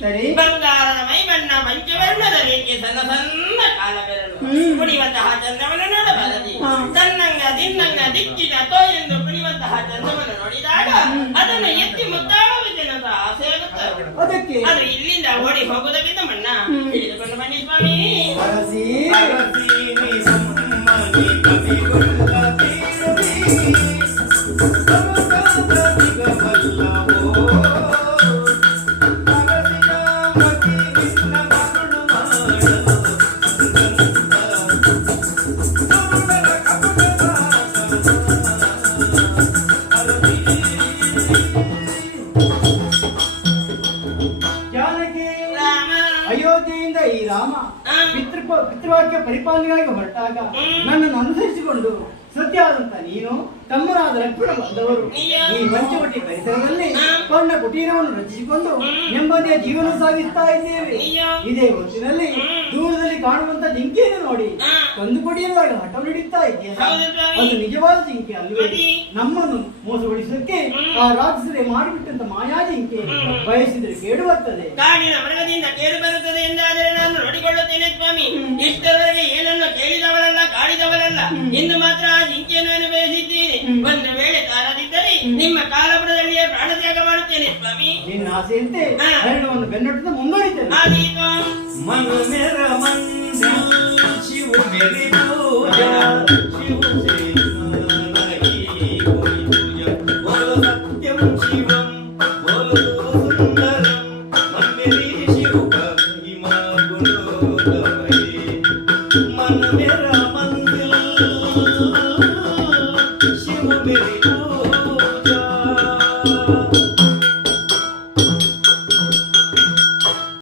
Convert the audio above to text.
ಸರಿ. ಬಂಗಾರದ ಮೈ ಬಣ್ಣ ಪಂಚವರ್ಣದ ರೇಖೆ ಸಣ್ಣ ಸಣ್ಣ ಕಾಲ ಬೆರಳು ಹ್ಮ್. ಕುಣಿಯುವಂತಹ ಚಂದ್ರವನ್ನು ಅದಕ್ಕೆ ಆದ್ರೆ ಇಲ್ಲಿಂದ ಓಡಿ ಹೋಗುವುದಕ್ಕಿಂತ ಮಣ್ಣ ಹಿಡಿದುಕೊಂಡು ಬನ್ನಿ ಸ್ವಾಮಿ ಅರಸಿ ಅರಸೀನಿ ಸಮ್ಮನಿ ಕವಿಗುಲ್ಲ ತೀರದಿ ಅಯೋಧ್ಯೆಯಿಂದ ಈ ರಾಮ. ಪಿತೃ ಪಿತೃವಾಕ್ಯ ಪರಿಪಾಲನೆಗಾಗಿ ಹೊರಟಾಗ. ನನ್ನನ್ನು ಅನುಸರಿಸಿಕೊಂಡು ಸತ್ಯಾದಂತ ನೀನು ತಮ್ಮನಾದ ಲಕ್ಷ್ಮಣ ಬಂದವರು. ಈ ಪಂಚವಟಿ ಪರಿಸರದಲ್ಲಿ. ಕೊಂಡ ಕುಟೀರವನ್ನು ರಚಿಸಿಕೊಂಡು. ನೆಮ್ಮದಿಯ ಜೀವನ ಸಾಗಿಸ್ತಾ ಇದ್ದೇವೆ. ಇದೇ ಹೊತ್ತಿನಲ್ಲಿ ದೂರದಲ್ಲಿ ಕಾಣುವಂತ ಜಿಂಕೆಯನ್ನು ನೋಡಿ ಒಂದು ಕಂದು ಕುಡಿಯುವಾಗ ಹಠ ಹಿಡಿತಾ ಇದೆಯಾ ಅದು ನಿಜವಾದ ಜಿಂಕೆ ಅಲ್ಲವೇ? ನಮ್ಮನ್ನು ಮೋಸಗೊಳಿಸಕ್ಕೆ. ಆ ರಾಕ್ಷಸರೇ ಮಾಡಿಬಿಟ್ಟಂತ ಮಾಯಾ ಜಿಂಕೆ. ಬಯಸಿದ್ರೆ ಕೇಡು ಬರ್ತದೆ. ಕಾಡಿನ ಮೃಗದಿಂದ ಕೇಳು ಬರುತ್ತದೆ ಎಂದಾದರೆ ನಾನು ನೋಡಿಕೊಳ್ಳುತ್ತೇನೆ ಸ್ವಾಮಿ. ಇಷ್ಟರವರೆಗೆ ಏನನ್ನು ಕೇಳಿದವರಲ್ಲ ಕಾಡಿದವರಲ್ಲ. ಇಂದು ಮಾತ್ರ ನಿಮ್ಮ ಕಾಲಪುರದಲ್ಲಿಯೇ ಪ್ರಾಣತ್ಯಾಗ ಮಾಡುತ್ತೇನೆ ಸ್ವಾಮಿ. ನಿನ್ನ ಆಸೆಯಂತೆ ಒಂದು ಬೆನ್ನಟ್ಟದ ಮುಂದುವರಿತೇನೆ. ಆದೀತು ಮನ ಮೇರ ಮೇರಿ Thank you.